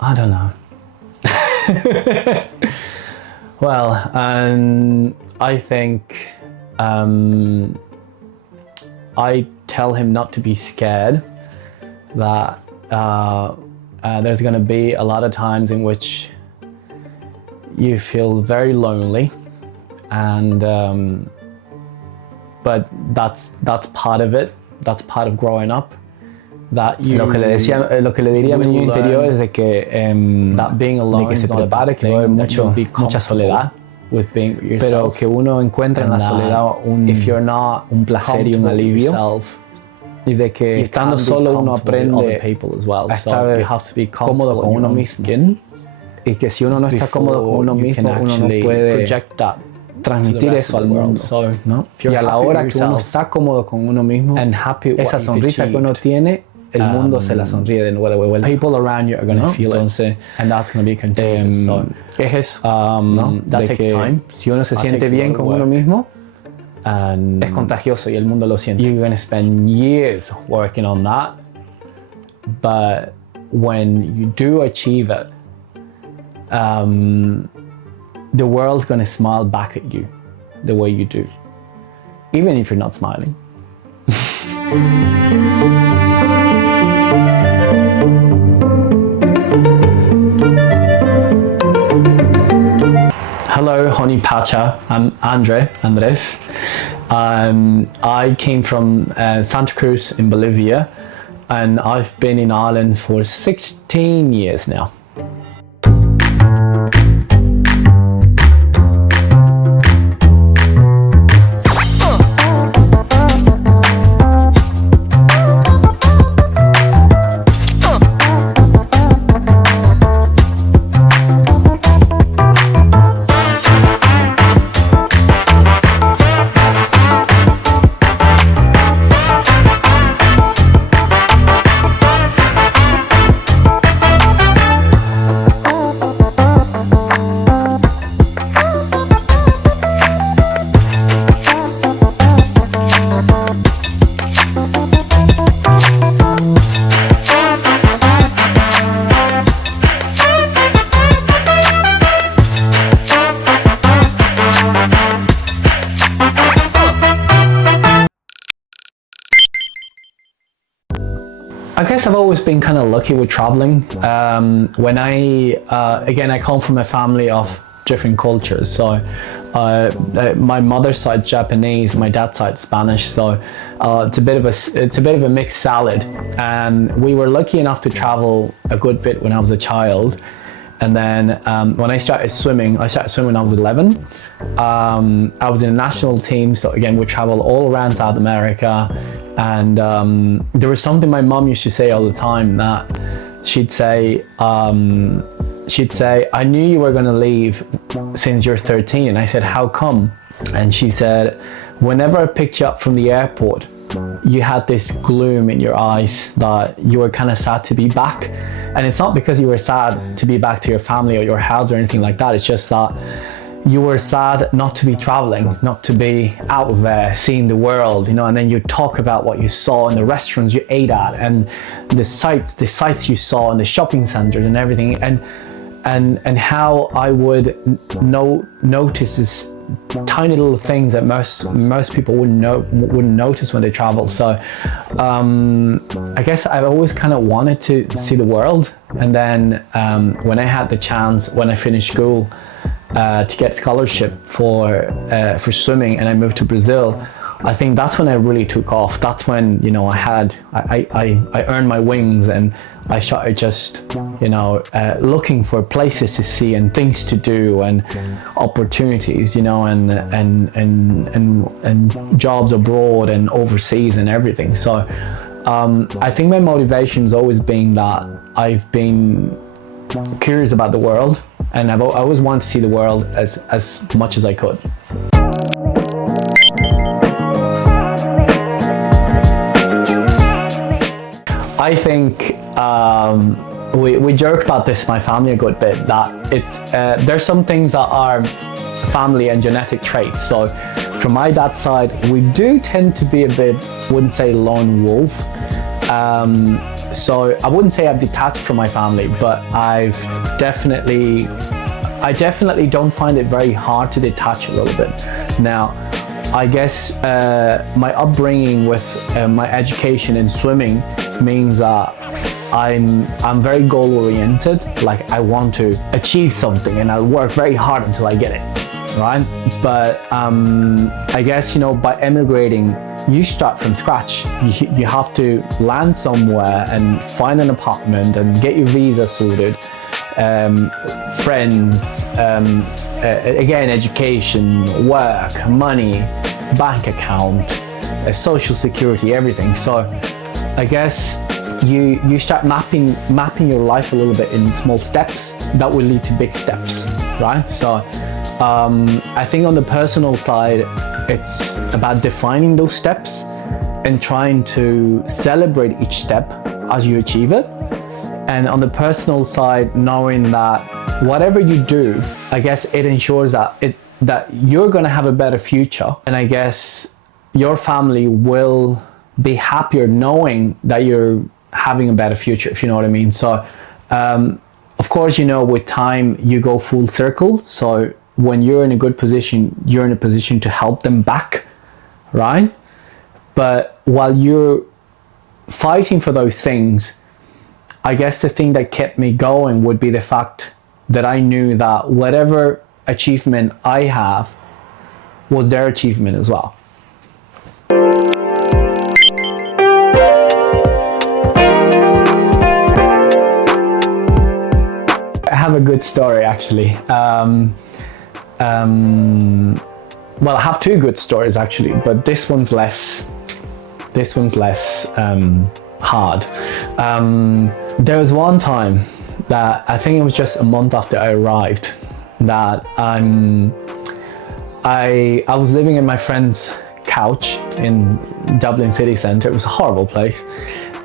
I don't know. Well, I think I tell him not to be scared, that there's going to be a lot of times in which you feel very lonely, and but that's part of it. That's part of growing up. That you, lo que le diría a mi niño interior es de que se prepare, que va a haber mucha soledad, pero que uno encuentra en la soledad un placer y un alivio, y de que estando solo uno aprende a estar cómodo con uno mismo, y que si uno no está cómodo con uno mismo, uno no puede transmitir eso al mundo, ¿no? Y a la hora que uno está cómodo con uno mismo, esa sonrisa que uno tiene, el mundo se la sonríe de vuelta. People around you are going to feel it, and that's going to be contagious. So es eso, ¿no? That takes time. Si uno se siente bien con uno mismo, es contagioso y el mundo lo siente. You're going to spend years working on that, but when you do achieve it, the world's going to smile back at you the way you do, even if you're not smiling. Hello, honey Pacha. I'm Andres. I came from Santa Cruz in Bolivia, and I've been in Ireland for 16 years now. I guess I've always been kind of lucky with traveling. When I come from a family of different cultures. So my mother's side Japanese, my dad's side Spanish. So it's a bit of a mixed salad. And we were lucky enough to travel a good bit when I was a child. And then when I started swimming when I was 11. I was in a national team, so again, we traveled all around South America. And there was something my mom used to say all the time, that she'd say, I knew you were going to leave since you're 13. And I said, how come? And she said, whenever I picked you up from the airport, you had this gloom in your eyes that you were kind of sad to be back. And it's not because you were sad to be back to your family or your house or anything like that. It's just that you were sad not to be traveling, not to be out there seeing the world, and then you talk about what you saw in the restaurants you ate at, and the sights you saw in the shopping centers and everything, and how I would notice this tiny little things that most people wouldn't notice when they travel. So I guess I've always kind of wanted to see the world. And then when I had the chance, when I finished school, to get scholarship for swimming, and I moved to Brazil, I think that's when I really took off. That's when I earned my wings, and I started just looking for places to see and things to do and opportunities, and jobs abroad and overseas and everything. So I think my motivation's always been that I've been curious about the world, and I always wanted to see the world as much as I could. I think we joke about this in my family a good bit, that there's some things that are family and genetic traits. So from my dad's side, we do tend to be a bit, wouldn't say lone wolf, So I wouldn't say I've detached from my family, but I definitely don't find it very hard to detach a little bit. Now, I guess my upbringing with my education in swimming means that I'm very goal oriented. Like, I want to achieve something and I'll work very hard until I get it, right? But I guess, you know, by emigrating, you start from scratch. You have to land somewhere and find an apartment and get your visa sorted, friends, again, education, work, money, bank account, social security, everything. So I guess you start mapping your life a little bit in small steps that will lead to big steps, right? So I think on the personal side, it's about defining those steps and trying to celebrate each step as you achieve it. And on the personal side, knowing that whatever you do, I guess it ensures that you're going to have a better future. And I guess your family will be happier knowing that you're having a better future, if you know what I mean. So, of course, you know, with time, you go full circle. So when you're in a good position, you're in a position to help them back, right? But while you're fighting for those things, I guess the thing that kept me going would be the fact that I knew that whatever achievement I have was their achievement as well. I have a good story, actually. Well, I have two good stories, actually, but this one's less hard. There was one time that I think it was just a month after I arrived that I was living in my friend's couch in Dublin city centre. It was a horrible place,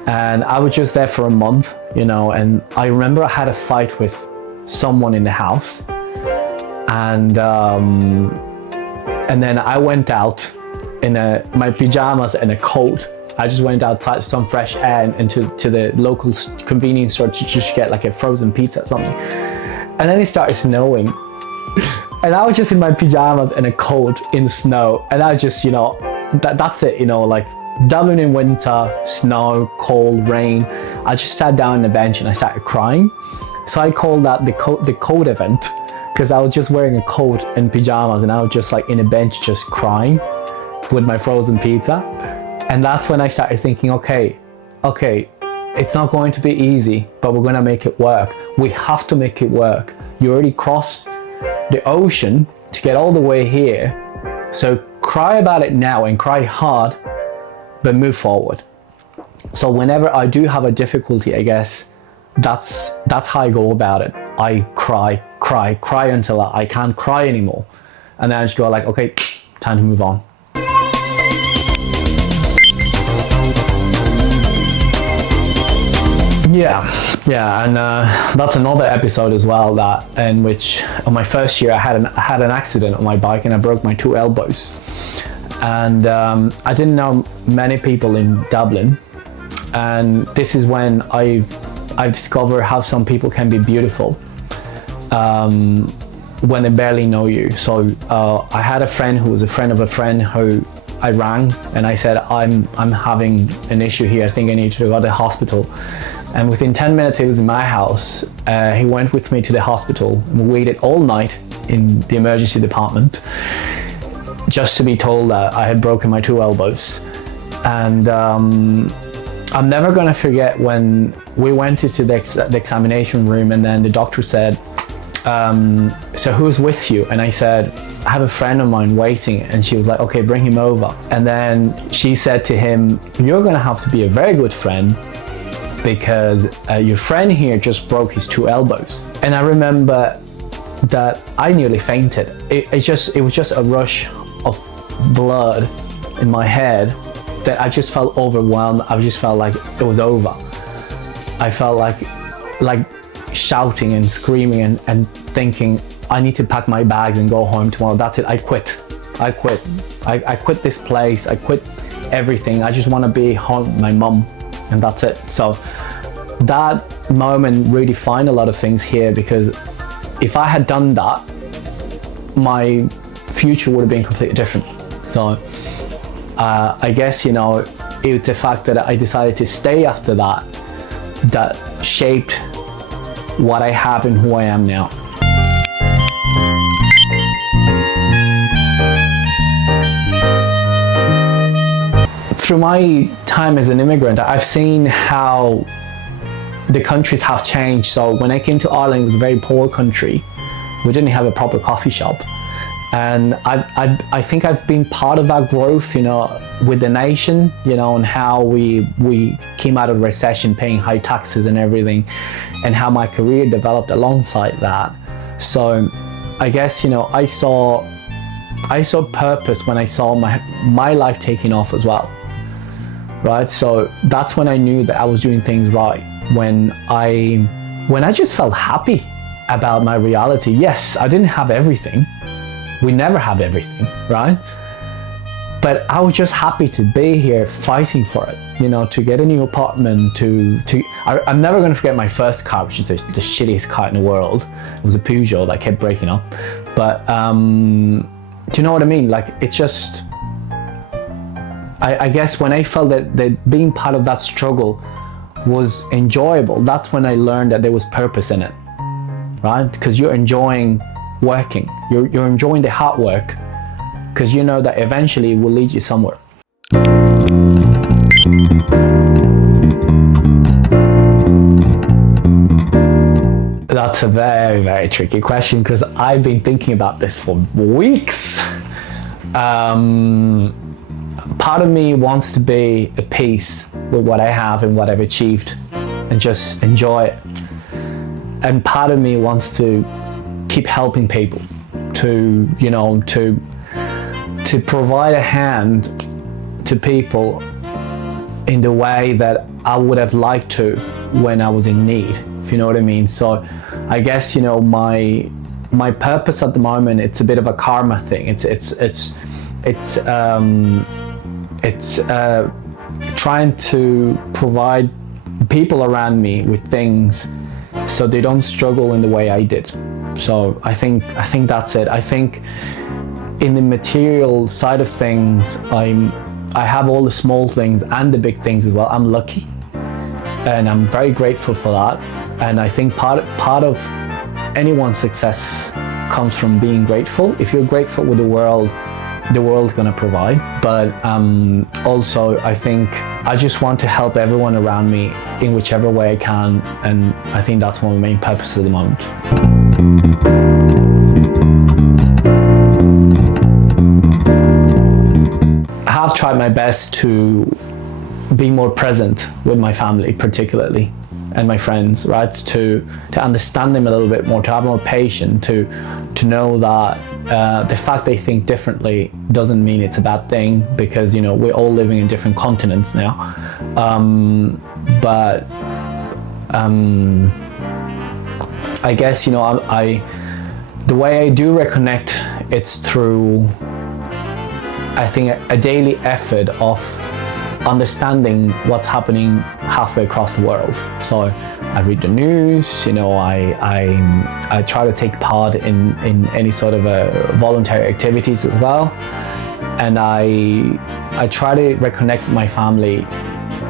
and I was just there for a month, you know. And I remember I had a fight with someone in the house, and then I went out in my pajamas and a coat. I just went outside to some fresh air and to the local convenience store to just get like a frozen pizza or something. And then it started snowing. And I was just in my pajamas and a coat in the snow. And I just, you know, that's it, you know, like Dublin in winter, snow, cold, rain. I just sat down on the bench and I started crying. So I called that the coat event, because I was just wearing a coat and pajamas and I was just like in a bench just crying with my frozen pizza. And that's when I started thinking, okay, it's not going to be easy, but we're going to make it work. We have to make it work. You already crossed the ocean to get all the way here. So cry about it now and cry hard, but move forward. So whenever I do have a difficulty, I guess that's how I go about it. I cry until I can't cry anymore. And then I just go like, okay, time to move on. Yeah, and that's another episode as well, that in which on my first year I had an accident on my bike and I broke my 2 elbows. And I didn't know many people in Dublin, and this is when I discovered how some people can be beautiful when they barely know you. So I had a friend who was a friend of a friend who I rang and I said, I'm having an issue here, I think I need to go to the hospital. And within 10 minutes he was in my house. He went with me to the hospital and we waited all night in the emergency department just to be told that I had broken my 2 elbows. And I'm never going to forget when we went into the examination room and then the doctor said, so who's with you? And I said, I have a friend of mine waiting. And she was like, okay, bring him over. And then she said to him, you're going to have to be a very good friend, because your friend here just broke his 2 elbows. And I remember that I nearly fainted. It was just a rush of blood in my head that I just felt overwhelmed. I just felt like it was over. I felt like shouting and screaming and thinking, I need to pack my bags and go home tomorrow. That's it. I quit. I quit this place. I quit everything. I just want to be home with my mum. And that's it. So that moment redefined a lot of things here, because if I had done that, my future would have been completely different. So I guess, you know, it was the fact that I decided to stay after that that shaped what I have and who I am now. Through my time as an immigrant, I've seen how the countries have changed. So when I came to Ireland, it was a very poor country. We didn't have a proper coffee shop. And I think I've been part of that growth, you know, with the nation, you know, and how we came out of the recession paying high taxes and everything, and how my career developed alongside that. So I guess, you know, I saw purpose when I saw my life taking off as well, right? So that's when I knew that I was doing things right. When I just felt happy about my reality. Yes, I didn't have everything. We never have everything, right? But I was just happy to be here fighting for it, you know, to get a new apartment, I'm never going to forget my first car, which is the shittiest car in the world. It was a Peugeot that kept breaking up. But do you know what I mean? Like, it's just, I guess when I felt that being part of that struggle was enjoyable, that's when I learned that there was purpose in it, right? Because you're enjoying working, you're enjoying the hard work, because you know that eventually it will lead you somewhere. That's a very, very tricky question, because I've been thinking about this for weeks. Part of me wants to be at peace with what I have and what I've achieved and just enjoy it. And part of me wants to keep helping people, to, you know, to provide a hand to people in the way that I would have liked to when I was in need, if you know what I mean. So I guess, you know, my purpose at the moment, it's a bit of a karma thing. It's trying to provide people around me with things so they don't struggle in the way I did. So I think that's it. I think in the material side of things, I have all the small things and the big things as well. I'm lucky, and I'm very grateful for that. And I think part of anyone's success comes from being grateful. If you're grateful with the world's gonna provide. But also, I think I just want to help everyone around me in whichever way I can, and I think that's one of my main purposes at the moment. I have tried my best to be more present with my family, particularly, and my friends, right? To understand them a little bit more, to have more patience, to know that the fact they think differently doesn't mean it's a bad thing, because, you know, we're all living in different continents now. But I guess, you know, the way I do reconnect, it's through, I think, a daily effort of understanding what's happening halfway across the world. So I read the news, you know, I try to take part in any sort of voluntary activities as well, and I try to reconnect with my family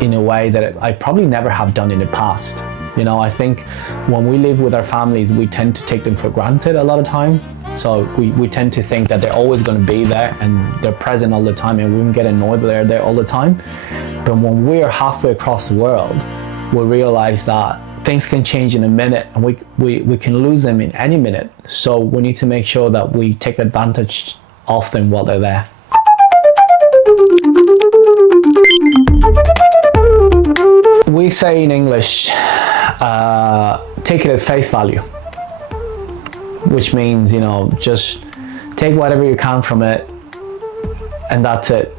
in a way that I probably never have done in the past. You know, I think when we live with our families, we tend to take them for granted a lot of time. So we tend to think that they're always going to be there and they're present all the time, and we get annoyed that they're there all the time. But when we're halfway across the world, we realize that things can change in a minute, and we can lose them in any minute. So we need to make sure that we take advantage of them while they're there. We say in English, take it at face value, which means, you know, just take whatever you can from it, and that's it.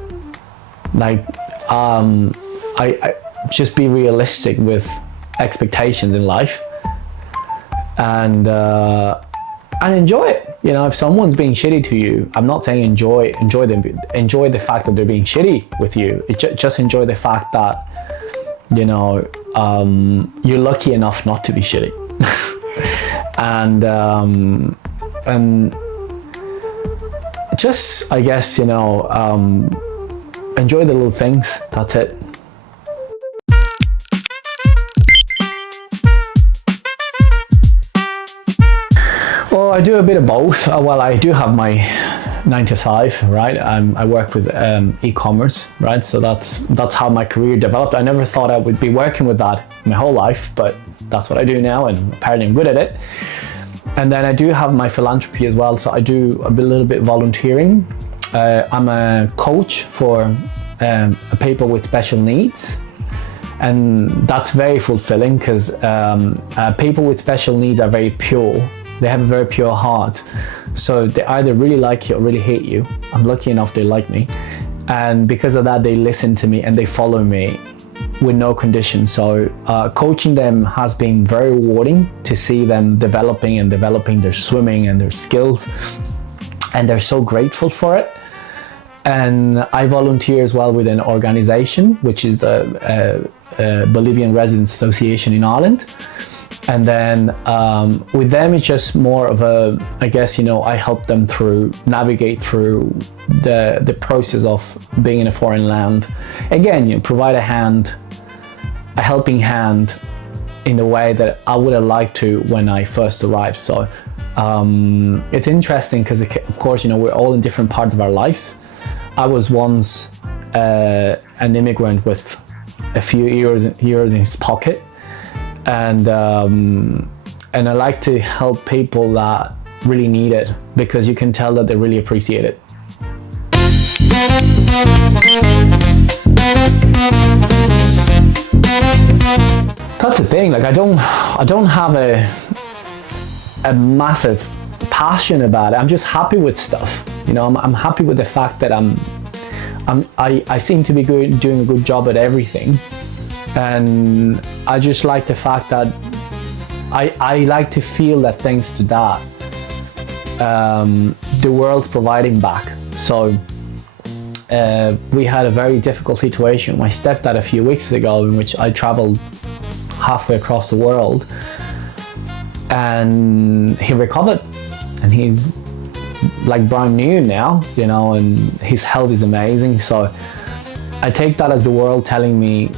Like, I just be realistic with expectations in life, and enjoy it. You know, if someone's being shitty to you, I'm not saying enjoy the fact that they're being shitty with you. Just enjoy the fact that you're lucky enough not to be shitty. and just, I guess, enjoy the little things. That's it. Well, I do a bit of both. Well, I do have my 9 to 5, right? I work with e-commerce, right? So that's how my career developed. I never thought I would be working with that my whole life, but that's what I do now, and apparently I'm good at it. And then I do have my philanthropy as well. So I do a little bit volunteering. I'm a coach for people with special needs. And that's very fulfilling because people with special needs are very pure. They have a very pure heart. So they either really like you or really hate you. I'm lucky enough they like me. And because of that, they listen to me and they follow me with no condition. So coaching them has been very rewarding to see them developing their swimming and their skills. And they're so grateful for it. And I volunteer as well with an organization, which is the Bolivian Residents Association in Ireland. And then with them, it's just more of a, I guess, I help them navigate through the process of being in a foreign land. Again, provide a helping hand in the way that I would have liked to when I first arrived. So it's interesting because, of course, we're all in different parts of our lives. I was once an immigrant with a few euros in his pocket. And I like to help people that really need it, because you can tell that they really appreciate it. That's the thing. Like I don't have a massive passion about it. I'm just happy with stuff. I'm happy with the fact that I seem to be doing a good job at everything. And I just like the fact that I like to feel that thanks to that, the world's providing back. So we had a very difficult situation. My stepdad a few weeks ago, in which I traveled halfway across the world, and he recovered, and he's like brand new now, and his health is amazing. So I take that as the world telling me,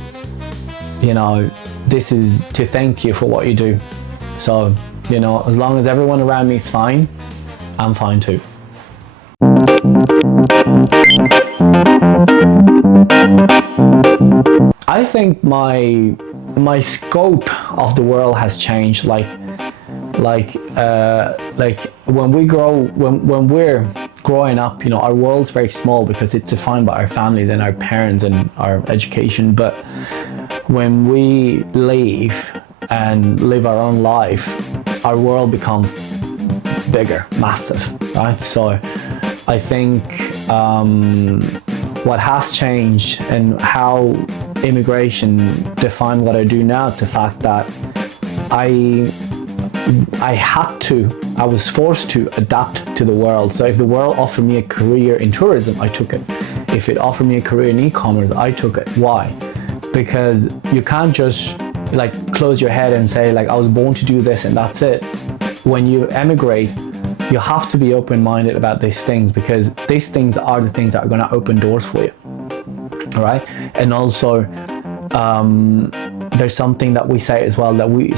this is to thank you for what you do. So, as long as everyone around me is fine, I'm fine too. I think my scope of the world has changed. Like when we're growing up, our world's very small because it's defined by our families and our parents and our education. But when we leave and live our own life, our world becomes bigger, massive, right? So I think what has changed and how immigration defined what I do now is the fact that I was forced to adapt to the world. So if the world offered me a career in tourism, I took it. If it offered me a career in e-commerce, I took it. Why? Because you can't just close your head and say I was born to do this and that's it. When you emigrate, you have to be open-minded about these things, because these things are the things that are going to open doors for you. All right. And also there's something that we say as well, that we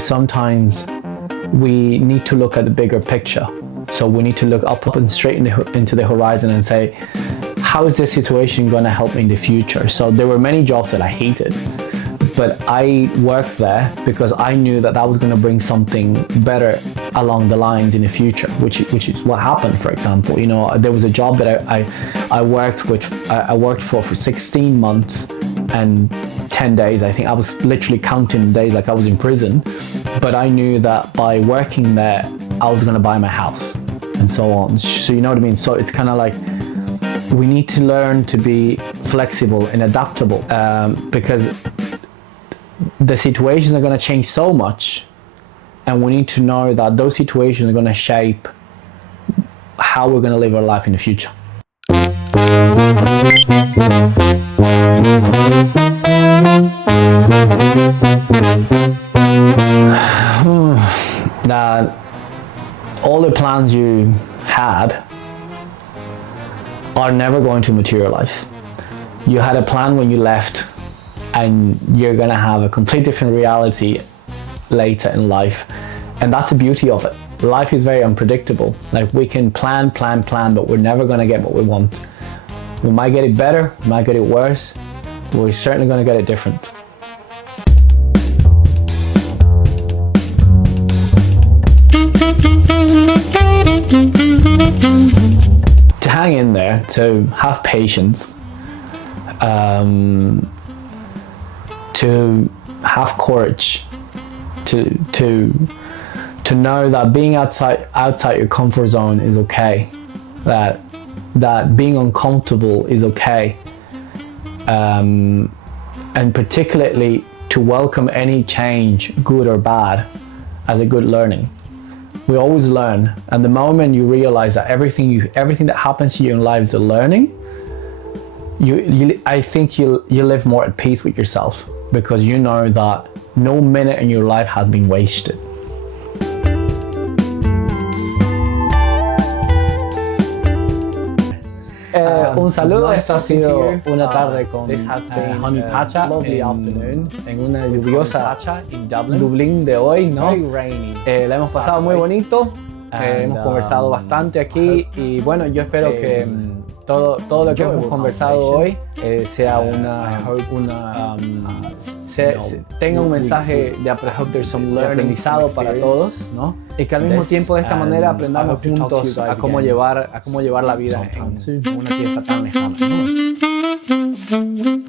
need to look at the bigger picture. So we need to look up and straight into the horizon and say, how is this situation going to help me in the future? So there were many jobs that I hated, but I worked there because I knew that was going to bring something better along the lines in the future, which is what happened. For example, there was a job that I worked for 16 months and 10 days. I think I was literally counting days like I was in prison, but I knew that by working there, I was going to buy my house and so on. So you know what I mean? So it's kind of like, we need to learn to be flexible and adaptable, because the situations are going to change so much, and we need to know that those situations are going to shape how we're going to live our life in the future. That all the plans you had are never going to materialize. You had a plan when you left, and you're gonna have a complete different reality later in life. And that's the beauty of it. Life is very unpredictable. Like, we can plan, but we're never gonna get what we want. We might get it better, we might get it worse. We're certainly gonna get it different. To hang in there, to have patience, to have courage, to know that being outside your comfort zone is okay, that being uncomfortable is okay, and particularly to welcome any change, good or bad, as a good learning. We always learn, and the moment you realize that everything that happens to you in life is a learning, I think you live more at peace with yourself, because you know that no minute in your life has been wasted. Un saludo, esto ha sido una tarde con Honey Pacha, lovely afternoon, en una lluviosa Pacha in Dublín de hoy, ¿no? La hemos pasado muy bonito, hemos conversado bastante aquí, y bueno, yo espero que todo lo que hemos conversado hoy tenga un mensaje de aprendizado para todos, ¿no? Y que al mismo tiempo de esta manera aprendamos juntos a cómo llevar la vida en una tierra tan lejana, ¿no?